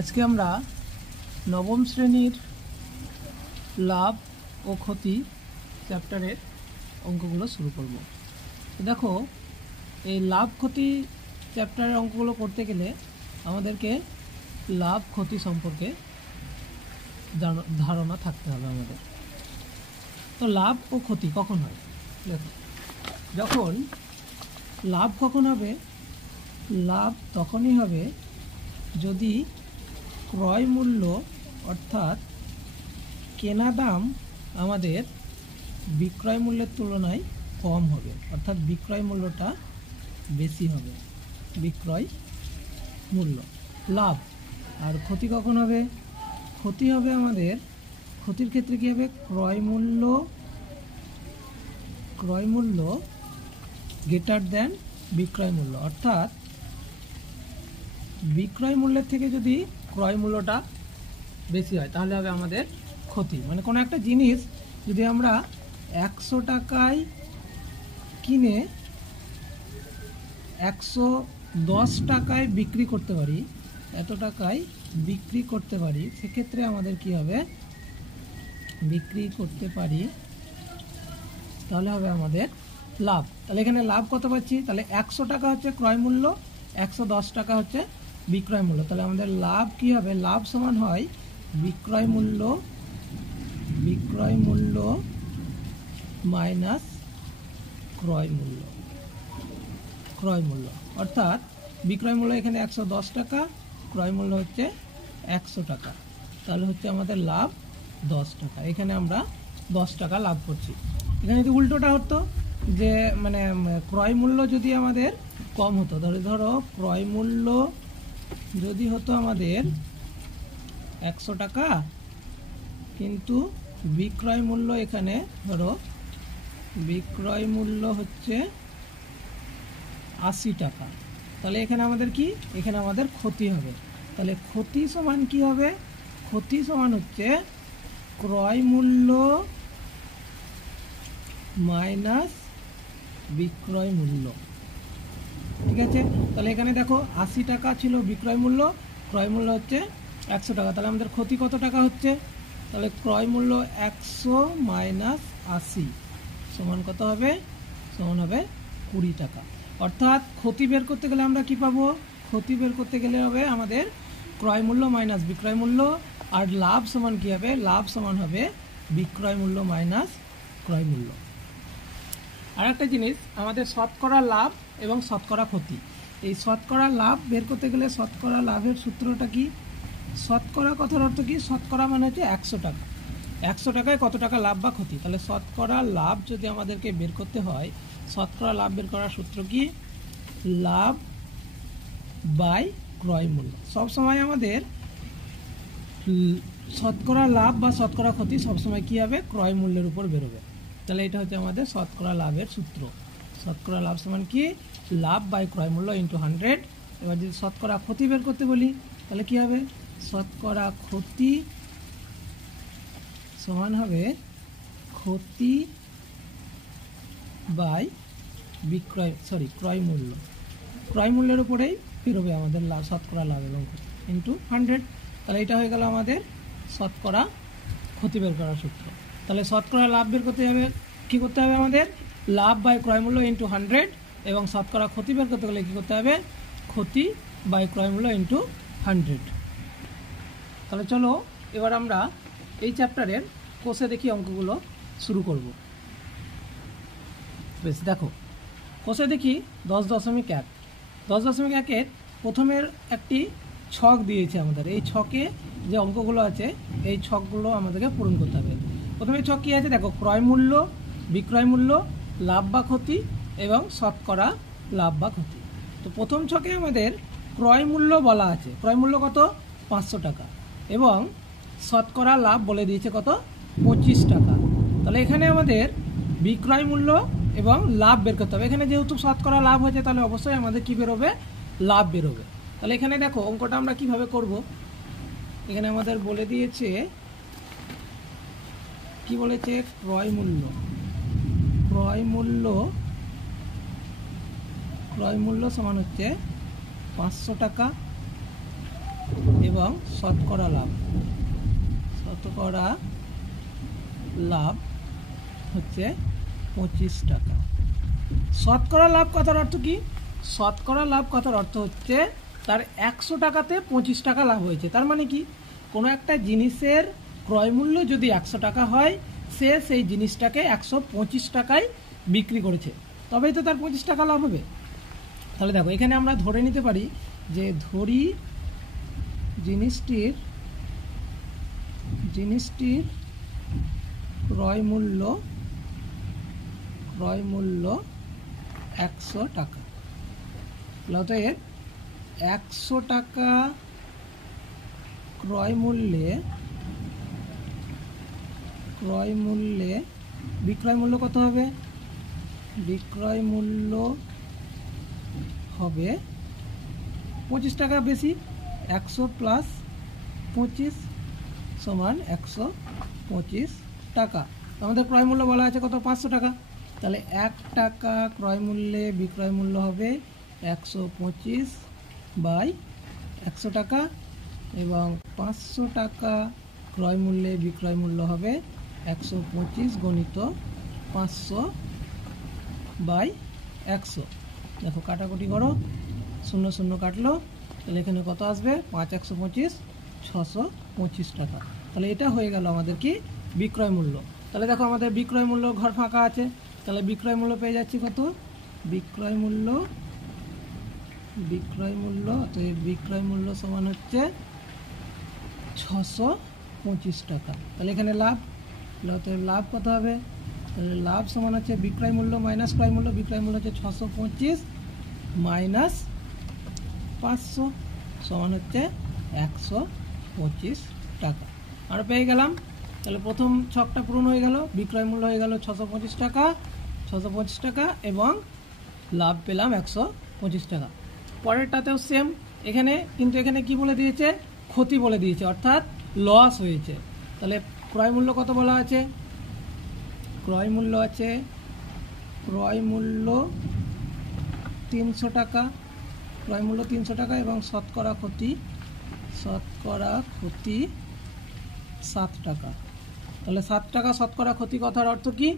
আজকে আমরা নবম শ্রেণীর লাভ ও ক্ষতি চ্যাপ্টারের অঙ্কগুলো শুরু করব। দেখো, এই লাভ ক্ষতি চ্যাপ্টারের অঙ্কগুলো করতে গেলে আমাদেরকে লাভ ক্ষতি সম্পর্কে ধারণা থাকতে হবে আমাদের। তো লাভ ও ক্ষতি কখন হয়? দেখো, যখন লাভ কখন হবে? লাভ তখনই হবে যদি ক্রয় মূল্য অর্থাৎ কেনা দাম আমাদের বিক্রয় মূল্যের তুলনায় কম হবে, অর্থাৎ বিক্রয় মূল্যটা বেশি হবে। বিক্রয় মূল্য লাভ। আর ক্ষতি কখন হবে? ক্ষতি হবে আমাদের, ক্ষতির ক্ষেত্রে কী হবে? ক্রয় মূল্য গ্রেটার দেন বিক্রয় মূল্য, অর্থাৎ বিক্রয় মূল্যের থেকে যদি ক্রয় মূল্যটা বেশি হয় তাহলে হবে আমাদের ক্ষতি। মানে কোনো একটা জিনিস যদি আমরা 100 টাকায় কিনে 110 টাকায় বিক্রি করতে পারি, এত টাকায় বিক্রি করতে পারি, সেক্ষেত্রে আমাদের কি হবে? বিক্রি করতে পারি, তাহলে হবে আমাদের লাভ। তাহলে এখানে লাভ কত পাচ্ছি? তাহলে 100 টাকা হচ্ছে ক্রয় মূল্য, 110 টাকা হচ্ছে বিক্রয় মূল্য। তাহলে আমাদের লাভ কি হবে? লাভ সমান হয় বিক্রয় মূল্য মাইনাস ক্রয় মূল্য। অর্থাৎ বিক্রয় মূল্য এখানে 110 টাকা, ক্রয় মূল্য হচ্ছে 100 টাকা, তাহলে হচ্ছে আমাদের লাভ 10 টাকা। এখানে আমরা 10 টাকা লাভ করছি। এখানে যদি উল্টোটা হতো, যে মানে ক্রয় মূল্য যদি আমাদের কম হতো, ধরো ক্রয় মূল্য যদি হতো আমাদের 100 টাকা, কিন্তু বিক্রয় মূল্য এখানে ধরো বিক্রয় মূল্য হচ্ছে 80 টাকা, তাহলে এখানে আমাদের কি? এখানে আমাদের ক্ষতি হবে। তাহলে ক্ষতি সমান কি হবে? ক্ষতি সমান হচ্ছে ক্রয় মূল্য মাইনাস বিক্রয় মূল্য। ঠিক আছে? তাহলে এখানে দেখো 80 টাকা ছিল বিক্রয় মূল্য, ক্রয় মূল্য হচ্ছে 100 টাকা, তাহলে আমাদের ক্ষতি কত টাকা হচ্ছে? তাহলে ক্রয় মূল্য 100 মাইনাস 80 সমান কত হবে? সমান হবে 20 টাকা। অর্থাৎ ক্ষতি বের করতে গেলে আমরা কি পাবো? ক্ষতি বের করতে গেলে হবে আমাদের ক্রয় মূল্য মাইনাস বিক্রয় মূল্য। আর লাভ সমান কি হবে? লাভ সমান হবে বিক্রয় মূল্য মাইনাস ক্রয় মূল্য। আর একটা জিনিস, আমাদের শতকরা লাভ এবং শতকরা ক্ষতি, এই শতকরা লাভ বের করতে গেলে শতকরা লাভের সূত্রটা কি? শতকরা কথার অর্থ কি? শতকরা মানে হচ্ছে 100 টাকা, 100 টাকায় কত টাকা লাভ বা ক্ষতি। তাহলে শতকরা লাভ যদি আমাদেরকে বের করতে হয়, শতকরা লাভ বের করার সূত্র কি? লাভ বাই ক্রয় মূল্য। সবসময় আমাদের শতকরা লাভ বা শতকরা ক্ষতি সবসময় কি হবে? ক্রয় মূল্যের উপর বেরোবে। তাহলে এটা হচ্ছে আমাদের শতকরা লাভের সূত্র। শতকরা লাভ সমান কি? লাভ বাই ক্রয় মূল্য ইন্টু 100। এবার যদি শতকরা ক্ষতি বের করতে বলি তাহলে কি হবে? শতকরা ক্ষতি সমান হবে ক্ষতি বাই ক্রয় মূল্য। ক্রয় মূল্যের উপরেই বেরোবে আমাদের লাভ, শতকরা লাভ এবং ক্ষতি ইন্টু 100। তাহলে এটা হয়ে গেল আমাদের শতকরা ক্ষতি বের করার সূত্র। তাহলে শতকরা লাভ বের করতে হবে, কী করতে হবে আমাদের? লাভ বাই ক্রয় মূল্য ইন্টু 100। এবং শতকরা ক্ষতি বের করতে গেলে কী করতে হবে? ক্ষতি বাই ক্রয় মূল্য ইন্টু 100। তাহলে চলো এবার আমরা এই চ্যাপ্টারের কোষে দেখি অঙ্কগুলো শুরু করব। বেশ, দেখো কোষে দেখি 10.1। 10.1-এর প্রথমের একটি ছক দিয়েছে আমাদের। এই ছকে যে অঙ্কগুলো আছে এই ছকগুলো আমাদেরকে পূরণ করতে হবে। প্রথমে ছক কী আছে দেখো? ক্রয় মূল্য, বিক্রয় মূল্য, লাভ বা ক্ষতি এবং শতকরা লাভ বা ক্ষতি। তো প্রথম ছকে আমাদের ক্রয় মূল্য বলা আছে। ক্রয় মূল্য কত? 500 টাকা। এবং শতকরা লাভ বলে দিয়েছে কত? 25 টাকা। তাহলে এখানে আমাদের বিক্রয় মূল্য এবং লাভ বের করতে হবে। এখানে যেহেতু শতকরা লাভ হয়েছে তাহলে অবশ্যই আমাদের কি বেরোবে? লাভ বেরোবে। তাহলে এখানে দেখো অঙ্কটা আমরা কিভাবে করব। এখানে আমাদের বলে দিয়েছে, কি বলেছে? ক্রয় মূল্য সমান হচ্ছে 500 টাকা এবং শতকরা লাভ, শতকরা লাভ হচ্ছে 25 টাকা। শতকরা লাভ কথার অর্থ কি? শতকরা লাভ কথার অর্থ হচ্ছে তার 100 টাকাতে 25 টাকা লাভ হয়েছে। তার মানে কি, কোনো একটা জিনিসের ক্রয় মূল্য যদি 100 টাকা হয়, সে সেই জিনিসটাকে 125 টাকায় বিক্রি করেছে, তবেই তো তার 25 টাকা লাভ হবে। তাহলে দেখো এখানে আমরা ধরে নিতে পারি যে ধরি জিনিসটির ক্রয় মূল্য 100 টাকা। অতএব 100 টাকা ক্রয় মূল্যে বিক্রয় মূল্য কত হবে? বিক্রয় মূল্য হবে 25 টাকা বেশি। 100 প্লাস 25 সমান 125 টাকা। আমাদের ক্রয় মূল্য বলা আছে কত? 500 টাকা। তাহলে 1 টাকা ক্রয় মূল্যে বিক্রয় মূল্য হবে 125 বাই 100 টাকা, এবং 500 টাকা ক্রয় মূল্যে বিক্রয় মূল্য হবে 125 গণিত 500 বাই 100। দেখো কাটাকুটি করো, 0 0 কাটলো, তাহলে এখানে কত আসবে? 5 125 625 টাকা। তাহলে এটা হয়ে গেল আমাদের কি? বিক্রয় মূল্য। তাহলে দেখো আমাদের বিক্রয় মূল্য ঘর ফাঁকা আছে, তাহলে বিক্রয় মূল্য পেয়ে যাচ্ছি কত? বিক্রয় মূল্য অতএব বিক্রয় মূল্য সমান হচ্ছে 625 টাকা। তাহলে এখানে লাভ, অতএব লাভ কত হবে? তাহলে লাভ সমান হচ্ছে বিক্রয় মূল্য মাইনাস ক্রয় মূল্য। বিক্রয় মূল্য হচ্ছে 625 মাইনাস 500 সমান হচ্ছে 125 টাকা। আর পেয়ে গেলাম। তাহলে প্রথম ছকটা পূরণ হয়ে গেল, বিক্রয় মূল্য হয়ে গেল 625 টাকা এবং লাভ পেলাম 125 টাকা। পরেরটাতেও সেম, এখানে কিন্তু এখানে কি বলে দিয়েছে? ক্ষতি বলে দিয়েছে, অর্থাৎ লস হয়েছে। তাহলে ক্রয় মূল্য কত বলা আছে? ক্রয় মূল্য 300 টাকা, ক্রয় মূল্য 300 টাকা এবং শতকরা ক্ষতি 7 টাকা। তাহলে 7 টাকা শতকরা ক্ষতি কথার অর্থ কি?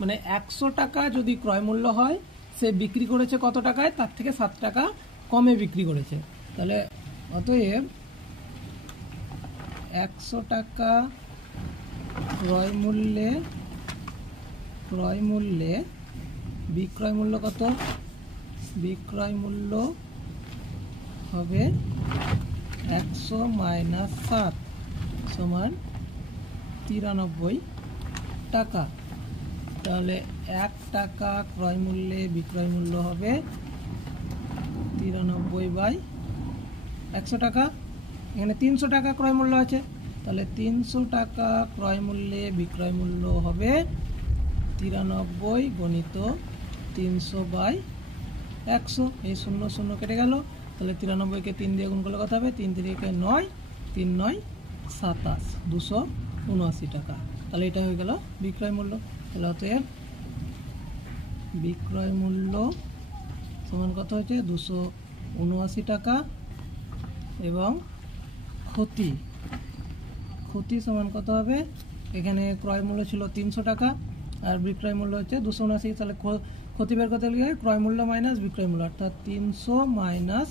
মানে 100 টাকা যদি ক্রয় মূল্য হয়, সে বিক্রি করেছে কত টাকায়? তার থেকে 7 টাকা কমে বিক্রি করেছে। তাহলে অতএব 100 টাকা ক্রয় মূল্যে বিক্রয় মূল্য কত? বিক্রয় মূল্য হবে 100 মাইনাস 7 সমান 93 টাকা। তাহলে 1 টাকা ক্রয় মূল্যে বিক্রয় মূল্য হবে 93 বাই 100 টাকা। এখানে 300 টাকা ক্রয় মূল্য আছে, তাহলে 300 টাকা ক্রয় মূল্যে বিক্রয় মূল্য হবে 93 গণিত 300 বাই 100। এই 0 0 কেটে গেল, তাহলে 93কে 3 দিয়ে গুণ করলে কত হবে? 3 3 9, 3 9 27, 279 টাকা। তাহলে এটা হয়ে গেল বিক্রয় মূল্য। তাহলে অতএব বিক্রয় মূল্য সমান কত হয়েছে? 279 টাকা এবং ক্ষতি সমান কত হবে? এখানে ক্রয় মূল্য ছিল 300 টাকা আর বিক্রয় মূল্য হচ্ছে 279। তাহলে ক্ষতি বের করতে গেলে ক্রয় মূল্য মাইনাস বিক্রয় মূল্য, অর্থাৎ 300 মাইনাস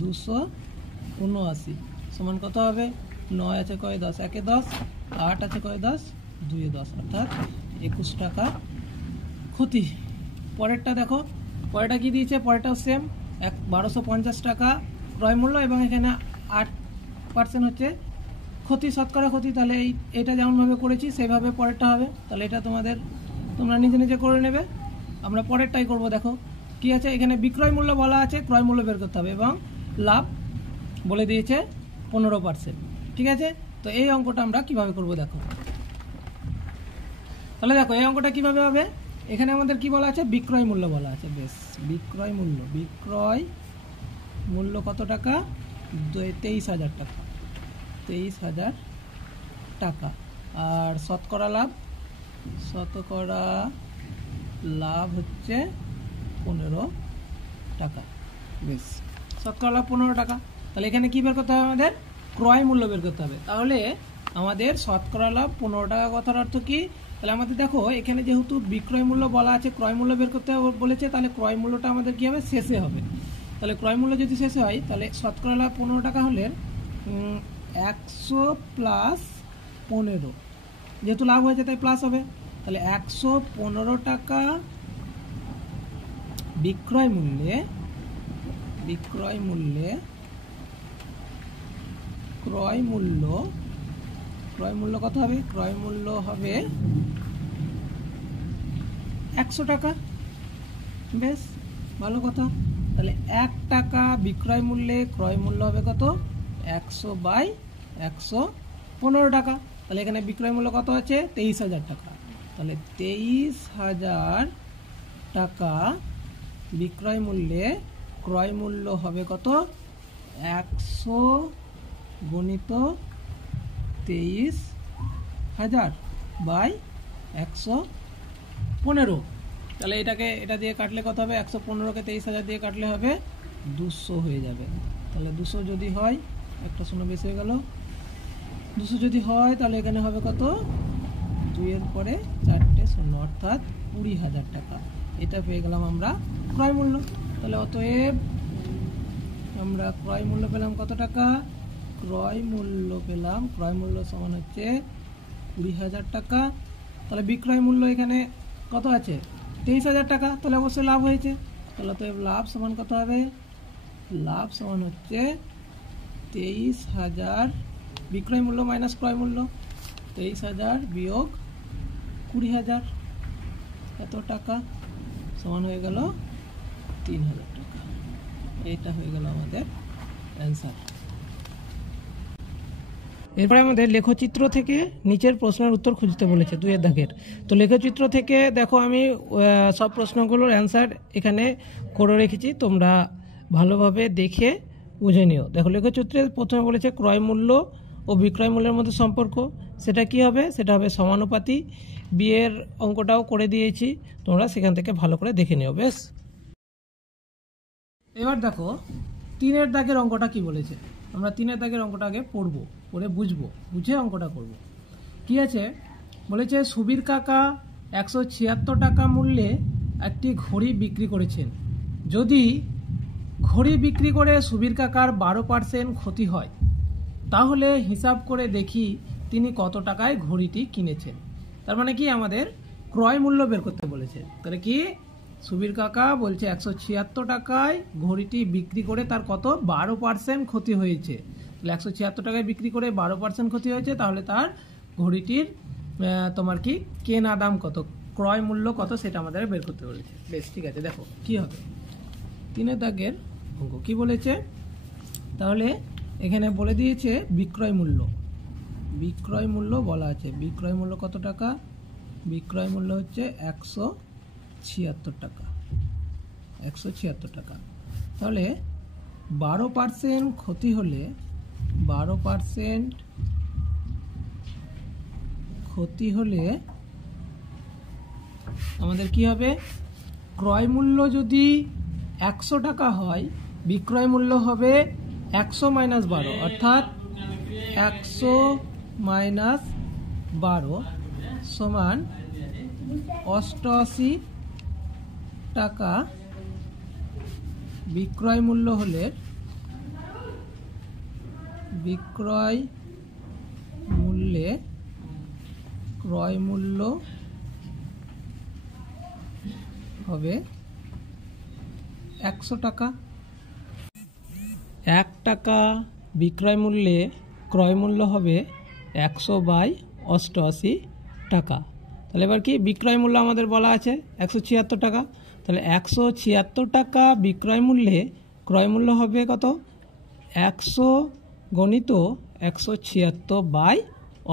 279 সমান কত হবে? 9 আছে কয় 10, 1 এ 10, 8 আছে কয় 10, 2 এ 10, অর্থাৎ 21 টাকা ক্ষতি। পরেরটা দেখো, পরেরটা কি দিয়েছে? পরেরটাও সেম, 1250 টাকা ক্রয় মূল্য এবং এখানে 8% হচ্ছে ক্ষতি, শতকরা ক্ষতি। তাহলে এইটা যেমনভাবে করেছি সেইভাবে পরেরটা হবে। তাহলে এটা তোমরা নিজে নিজে করে নেবে। আমরা পরেরটাই করব। দেখো কি আছে, এখানে বিক্রয় মূল্য বলা আছে, ক্রয় মূল্য বের করতে হবে এবং লাভ বলে দিয়েছে 15%। ঠিক আছে, তো এই অঙ্কটা আমরা কিভাবে করব দেখো। তাহলে দেখো এই অঙ্কটা কিভাবে হবে। এখানে আমাদের কি বলা আছে? বিক্রয় মূল্য বলা আছে। বেশ, বিক্রয় মূল্য কত টাকা? 23,000 টাকা, 23,000 টাকা। আর শতকরা লাভ হচ্ছে 15 টাকা। বেশ, শতকরা লাভ 15 টাকা। তাহলে এখানে কি বের করতে হবে আমাদের? ক্রয় মূল্য বের করতে হবে। তাহলে আমাদের শতকরা লাভ 15 টাকা কথার অর্থ কি? তাহলে আমাদের দেখো এখানে যেহেতু বিক্রয় মূল্য বলা আছে, ক্রয় মূল্য বের করতে বলেছে, তাহলে ক্রয় মূল্যটা আমাদের কি হবে? শেষে হবে। তাহলে ক্রয় মূল্য যদি শেষে হয় তাহলে শতকরা লাভ 15 টাকা হলে 100 প্লাস 15, যেহেতু লাভ হয়েছে তাই প্লাস হবে। তাহলে 115 টাকা বিক্রয় মূল্যে ক্রয় মূল্য কত হবে? ক্রয় মূল্য হবে 100 টাকা। বেশ ভালো কথা। তাহলে 1 টাকা বিক্রয় মূল্যে ক্রয় মূল্য হবে কত? 100 বাই 115 টাকা। তাহলে এখানে বিক্রয় মূল্য কত আছে? 23,000 টাকা। তাহলে 23,000 টাকা বিক্রয় মূল্যে ক্রয় মূল্য হবে কত? 100 গুণিত 23,000 বাই 115। তাহলে এটা দিয়ে কাটলে কত হবে? 115কে 23,000 দিয়ে কাটলে হবে 200 হয়ে যাবে। তাহলে 200 যদি হয়, একটা শূন্য বেশি হয়ে গেল, 200 যদি হয় তাহলে এখানে হবে কত? 2 এর পরে 4টে শূন্য, অর্থাৎ 20,000 টাকা। এটা পেয়ে গেলাম আমরা ক্রয় মূল্য। তাহলে অতএব আমরা ক্রয় মূল্য পেলাম কত টাকা? ক্রয় মূল্য সমান হচ্ছে 20,000 টাকা। তাহলে বিক্রয় মূল্য এখানে কত আছে? 23,000 টাকা। তাহলে অবশ্যই লাভ হয়েছে। তাহলে অতএব লাভ সমান কত হবে? লাভ সমান হচ্ছে 23,000 বিক্রয় মূল্য মাইনাস ক্রয় মূল্য, 23,000 বিয়োগ 20,000, এত টাকা সমান হয়ে গেল 3,000 টাকা। এইটা হয়ে গেল আমাদের অ্যান্সার। এরপরে আমাদের লেখচিত্র থেকে নিচের প্রশ্নের উত্তর খুঁজতে বলেছে 2 এর দাগের। তো লেখচিত্র থেকে দেখো আমি সব প্রশ্নগুলোর অ্যান্সার এখানে করে রেখেছি, তোমরা ভালোভাবে দেখে বুঝে নিও। দেখো লেখচিত্রে প্রথমে বলেছে ক্রয় মূল্য ও বিক্রয় মূল্যের মধ্যে সম্পর্ক, সেটা কি হবে? সেটা হবে সমানুপাতি। বিয়ের অঙ্কটাও করে দিয়েছি, তোমরা সেখান থেকে ভালো করে দেখে নিও। বেশ, এবার দেখো 3 এর দাগের অঙ্কটা কি বলেছে। আমরা 3 এর দাগের অঙ্কটা আগে পড়বো, পড়ে বুঝে অঙ্কটা করব। কি আছে? বলেছে সুবীর কাকা 176 টাকা মূল্যে একটি ঘড়ি বিক্রি করেছেন। যদি ঘড়ি বিক্রি করে সুবীর কাকার 12% ক্ষতি হয়, তাহলে হিসাব করে দেখি তিনি কত টাকায় ঘড়িটি কিনেছেন। তার মানে কি? আমাদের ক্রয় মূল্য বের করতে বলেছে। তাহলে কি? সুবীর কাকা বলছে 176 টাকায় ঘড়িটি বিক্রি করে তার কত? 12% ক্ষতি হয়েছে। তাহলে 176 টাকায় বিক্রি করে 12% ক্ষতি হয়েছে, তাহলে তার ঘড়িটির তোমার কি কেনা দাম কত, ক্রয় মূল্য কত, সেটা আমাদের বের করতে বলেছে। বেশ, ঠিক আছে। দেখো কি হবে 3 এর দাগের অঙ্ক কি বলেছে। তাহলে এখানে বলে দিয়েছে বিক্রয় মূল্য বলা আছে। বিক্রয় মূল্য কত টাকা? বিক্রয় মূল্য হচ্ছে 176 টাকা। 176 টাকা। তাহলে 12% ক্ষতি হলে 12% ক্ষতি হলে আমাদের কি হবে? ক্রয় মূল্য যদি 100 টাকা হয়, বিক্রয় মূল্য হবে 100 মাইনাস 12, অর্থাৎ 100 মাইনাস 12 সমান 88 টাকা বিক্রয় মূল্য হলে বিক্রয় মূল্যে ক্রয় মূল্য হবে 100 টাকা। 1 টাকা বিক্রয় মূল্যে ক্রয় মূল্য হবে 100 বাই 88 টাকা। তাহলে এবার কি? বিক্রয় মূল্য আমাদের বলা আছে 176 টাকা। তাহলে 176 টাকা বিক্রয় মূল্যে ক্রয় মূল্য হবে কত? 100 গণিত 176 বাই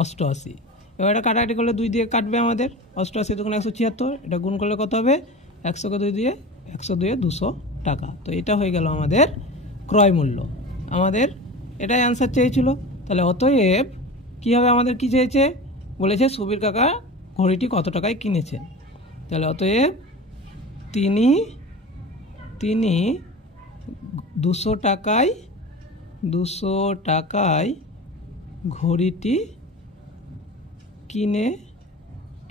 88। এবার এটা কাটাকাটি করলে 2 দিয়ে কাটবে আমাদের, 88 তখন 176, এটা গুণ করলে কত হবে? 100কে 2 দিয়ে 102 200 টাকা। তো এটা হয়ে গেল আমাদের ক্রয় মূল্য। আমাদের এটাই অ্যান্সার চেয়েছিল। তাহলে অতএব কি হবে? আমাদের কি চেয়েছে? বলেছে সুবীর কাকা ঘড়িটি কত টাকায় কিনেছেন। তাহলে অতএব তিনি 200 টাকায় 200 টাকায় ঘড়িটি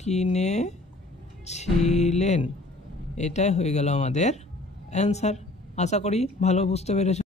কিনেছিলেন। এটাই হয়ে গেল আমাদের অ্যান্সার। আশা করি ভালো বুঝতে পেরেছো।